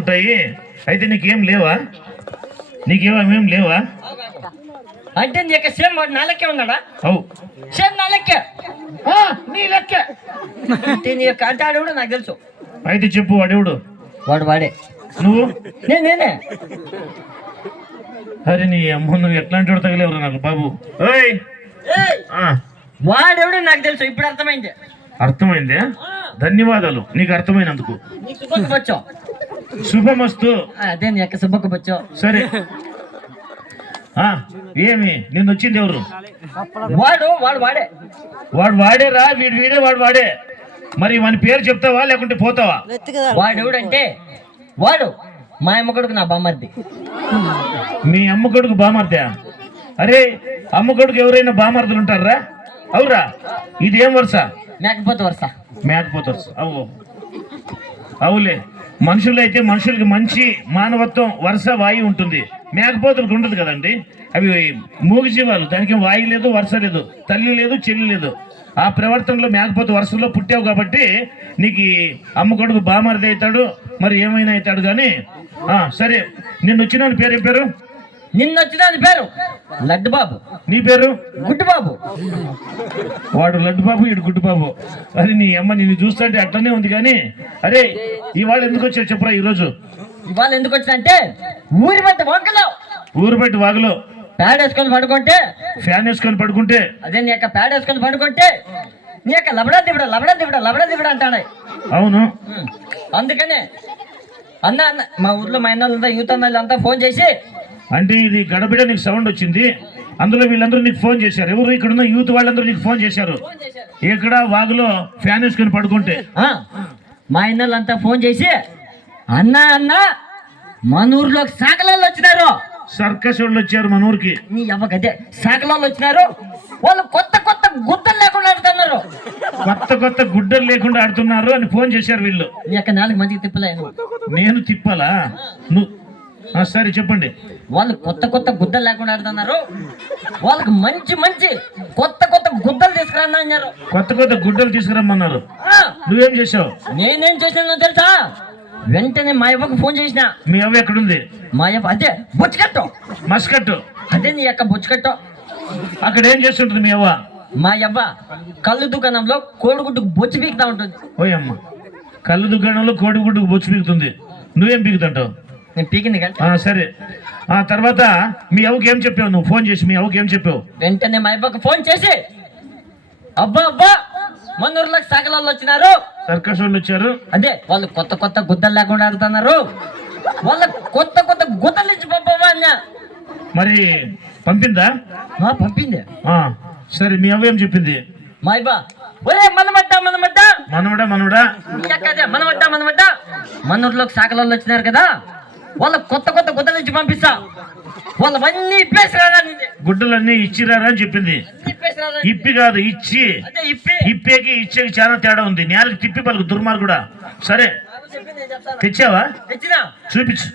ఉంటాయి. అయితే నీకేం లేవా? నీకేమేం లేవా? అంటే నీ యొక్క సేమ్ వాడు నా లెక్కే ఉన్నాడా? అవు సేమ్ నా లెక్కే. నీ లెక్క. అంటే నీ యొక్క అంటే ఆడేవాడు నాకు తెలుసు. అయితే చెప్పు, వాడెవడు? వాడు వాడే. నువ్వు? నేనే. అరే నీ అమ్మ, నువ్వు ఎట్లాంటి వాడు తగలేవరా నాకు బాబు. వాడెవడు నాకు తెలుసు. ఇప్పుడు అర్థమైంది. అర్థమైందే? ధన్యవాదాలు నీకు అర్థమైనందుకు. శుభమస్తు. అదే నీ యొక్క శుభకు బొచ్చు. సరే ఏమి నిన్న వచ్చింది ఎవరు? వాడు వాడే. వాడు వాడేరా? వీడే వాడు వాడే. మరి వాని పేరు చెప్తావా లేకుంటే పోతావా? వాడెవడంటే వాడు మా అమ్మ కొడుకు, నా బామ్మర్ది. మీ అమ్మ కొడుకు బామర్దా? అరే అమ్మ కొడుకు ఎవరైనా బామర్దులు ఉంటారా? అవురా? ఇదేం వరుస? మేకపోతే వరుస. మేకపోతే వరుస. అవులే, మనుషులు అయితే మనుషులకి మంచి మానవత్వం వరుస వాయి ఉంటుంది. మేకపోతులకు ఉండదు కదండి. అవి మూగి జీవాలు, దానికి వాయి లేదు, వరుస లేదు, తల్లి లేదు, చెల్లి లేదు. ఆ ప్రవర్తనలో మేకపోతే వరుసలో పుట్టావు కాబట్టి నీకు అమ్మ కొడుకు బామర్ది అవుతాడు, మరి ఏమైనా అవుతాడు. కానీ సరే, నిన్న వచ్చిన పేరు ఏం పేరు? నిన్న వచ్చిన పేరు లడ్డు బాబు. నీ పేరు? గుడ్డు బాబు. వాడు లడ్డు బాబు, ఇడు గుడ్డు బాబు. అది నీ అమ్మ నిన్ను చూస్తుంటే అట్లనే ఉంది. కానీ అరే ఇవాళ ఎందుకు వచ్చావు చెప్పురా? ఈరోజు ఇవాళ ఎందుకు వచ్చిన అంటే ఊరి బట్టి వంకలో, ఊరు బట్టి వాగులో ప్యాడ్ వేసుకొని పడుకుంటే, ఫ్యాన్ వేసుకొని పడుకుంటే, అదే నీ యొక్క ప్యాడ్ వేసుకొని పడుకుంటే నీ యొక్క లబడా దిబడా అంటాడు. అవును. అందుకనే అన్న మా ఊర్లో మా అన్నలంతా యూత్ అన్నలంతా ఫోన్ చేసి, అంటే ఇది గడబిడ నీకు సౌండ్ వచ్చింది, అందులో వీళ్ళందరూ నీకు ఫోన్ చేశారు. ఎవరు? ఇక్కడున్న యూత్ వాళ్ళందరూ నీకు ఫోన్ చేశారు. ఇక్కడ వాగులో ఫ్యాన్ వేసుకొని పడుకుంటే మా అన్నలంతా ఫోన్ చేసి, అన్న మన ఊర్లోకి సాకలాళ్ళు వచ్చినారు. సర్కస్ వాళ్ళు వచ్చారు మన ఊరికి. నీ అవ్వగదే సాకలాళ్ళు వచ్చినారు. వాళ్ళు కొత్త గుద్దలు లేకుండా ఆడుతున్నారు. కొత్త గుడ్డలు లేకుండా ఆడుతున్నారు అని ఫోన్ చేశారు వీళ్ళు. నీ యొక్క నాలుగు మందికి తిప్పలేను. నేను తిప్పాలా? నువ్వు సరే చెప్పండి. వాళ్ళు కొత్త గుద్దలు లేకుండా ఆడుతున్నారు. వాళ్ళకి మంచి కొత్త గుద్దలు తీసుకురన్నా అన్నారు. కొత్త గుడ్డలు తీసుకురమ్మన్నారు. నువ్వేం చేసావు? నేనేం చేసినా తెలుసా? వెంటనే మా అవ్వకు ఫోన్ చేసిన. మీ అవ్వ ఎక్కడుంది? మా అవ్వ అదే బొచ్చుకట్టు, మస్కట్టు. అదే నీ యొక్క బొచ్చుకట్టు. అక్కడ ఏం చేస్తుంటుంది మీ అవ్వ? మా అవ్వ కళ్ళు దుకాణంలో కోడిగుడ్డుకు బొచ్చు పీకుతా ఉంటుంది. ఓయమ్మ, కళ్ళు దుకాణంలో కోడిగుడ్డుకు బొచ్చు పీకుతుంది. నువ్వేం పీకుతుంటావు? నేను పీకింది కదా. సరే, ఆ తర్వాత మీ అవ్వకి ఏం చెప్పావు? నువ్వు ఫోన్ చేసి మీ అవ్వకి ఏం చెప్పావు? వెంటనే మా అవ్వకు ఫోన్ చేసి, అబ్బా మన ఊర్లోకి సాకలాళ్ళు వచ్చినారు, సర్కస్ వాళ్ళు వచ్చారు. అదే వాళ్ళు కొత్త గుద్దలు లేకుండా ఆడుతున్నారు. వాళ్ళ కొత్త గుద్దలు ఇచ్చి పంపవా అన్న. మరి పంపిందా? పంపింది. సరే, మీ అవ్వ ఏం చెప్పింది? మా అవ్వ, ఒరే మనమడ్డా మనవడా మన ఊర్లోకి సాకలాళ్ళు వచ్చినారు కదా, వాళ్ళ కొత్త గుద్దలు ఇచ్చి పంపిస్తా. వాళ్ళవన్నీ ఇప్పేసిరారా? గుడ్డలన్నీ ఇచ్చిరారా అని చెప్పింది. ఇప్పి కాదు, ఇచ్చి. ఇప్పేకి ఇచ్చేకి చాలా తేడా ఉంది. నేలకు తిప్పి పలుకు దుర్మార్గుడా. సరే, తెచ్చావా? తెచ్చినా. చూపించు.